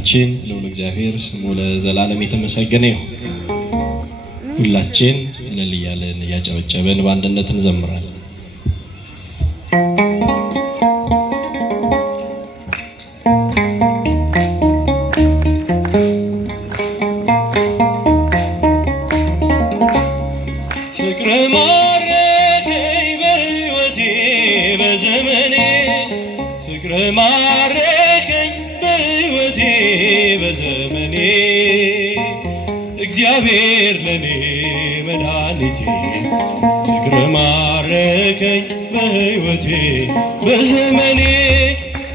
አምላካችን ልዑል እግዚአብሔር ስሙ ለዘላለም የተመሰገነ ይሁን። ሁላችን እልል እያለን እያጨበጨበን በአንድነት እንዘምራለን። ፍቅር ማረከኝ በሕይወቴ በዘመኔ ፍቅር ማረከኝ በሕይወቴ በዘመኔ እግዚአብሔር ለኔ መድኃኒቴ ፍቅር ማረከኝ በሕይወቴ በዘመኔ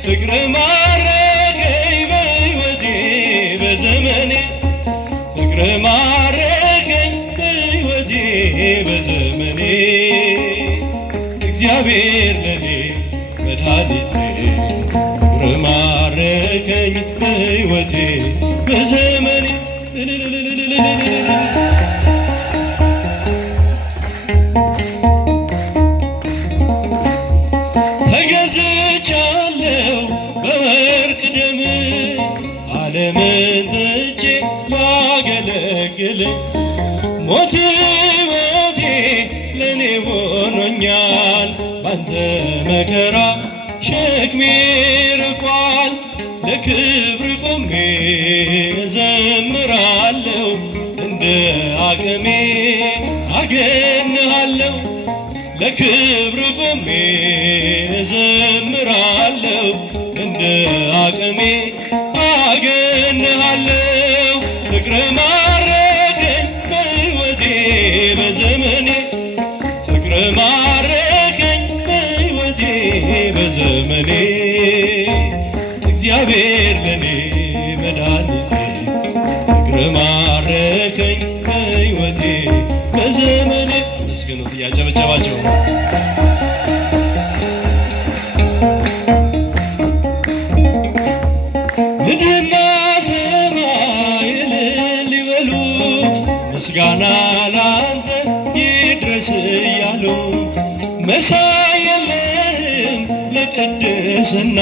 ፍቅር ማረከኝ በሕይወቴ በዘመኔ ፍቅር ማረከኝ በሕይወቴ በዘመኔ እግዚአብሔር ለኔ መድኃኒቴ ፍቅር ማረከኝ በሕይወቴ በዘመኔ ተገዝቻለሁ በወርቅ ደም ዓለምን ትቼ ላገለግል ሞት ሕይወቴ ለኔ ሆኖኛል ባንተ መከራ ሸክሜ ርቋል ለክብር ቆሜ እዘምራለሁ እንደ አቅሜ አገንሃለሁ ለክብር ቆሜ እዘምራለሁ እንደ አቅሜ አገንሃለሁ ፍቅር ማረከኝ በሕይወቴ በዘመኔ ፍቅር ማረከኝ በሕይወቴ በዘመኔ እግዚአብሔር ለኔ መድኃኒቴ ፍቅር ማረከኝ በሕይወቴ በዘመኔ መስገኑት እያጨበጨባቸው ምድርና ሰማይ እልል ይበሉ ምስጋና ላንተ ይድረስ እያሉ መሳይ የለህም ለቅድስና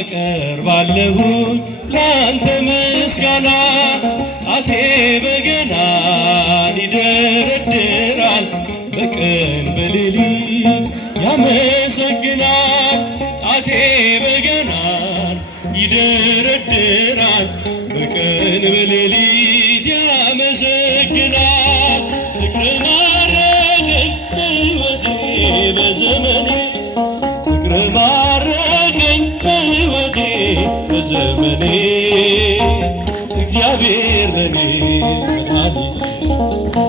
አቀርባለሁኝ ላንተ ምስጋና ጣቴ በገናን ይደረድራል በቀን በሌሊት ያመሰግናል ጣቴ በገናን ይደረድራል በቀን በሌሊት ያመሰግናል ፍቅር ማረከኝ በሕይወቴ በዘመኔ ፍቅር ማረከኝ በሕይወቴ በዘመኔ እግዚአብሔር ለኔ መድኃኒቴ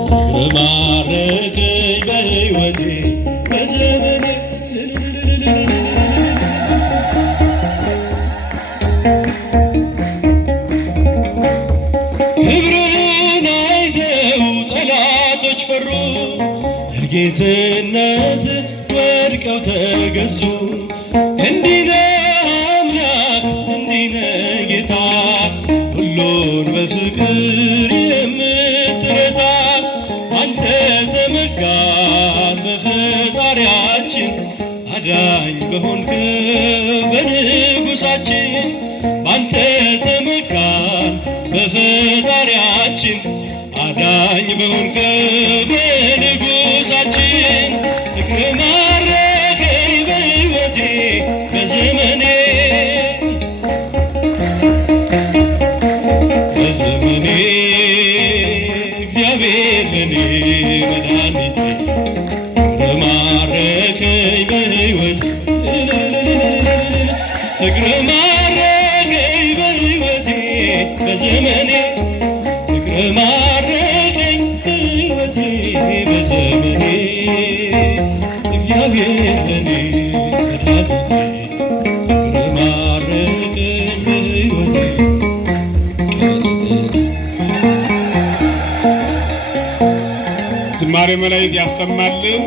ፍቅር ማረከኝ በሕይወቴ በዘመኔ ክብርን አይተው ጠላቶች ፈሩ ለጌትነት ወድቀው ተገዙ እንዲህ ነህ አምላክ እንዲህ ነህ ጌታ ሁሉን በፍቅር የምትረታ አንተ ተመካን በፈጣሪያችን አዳኝ በሆንከው በንጉሳችን አንተ ተመካን በፈጣሪያችን አዳኝ በሆንከው በንጉሳችን ፍቅር ማረከኝ በሕይወቴ በዘመኔ በዘመኔ እግዚአብሔር ለኔ መድኃኒቴ ፍቅር ማረከኝ በሕይወቴ ፍቅር ማረከኝ በሕይወቴ በዘመኔ ፍቅር ማረከኝ በሕይወቴ በዘመኔ እግዚአብሔር ለኔ መድኃኒቴ ፍቅር ማረከኝ በሕይወቴ ዝማሬ መላእክት ያሰማልን።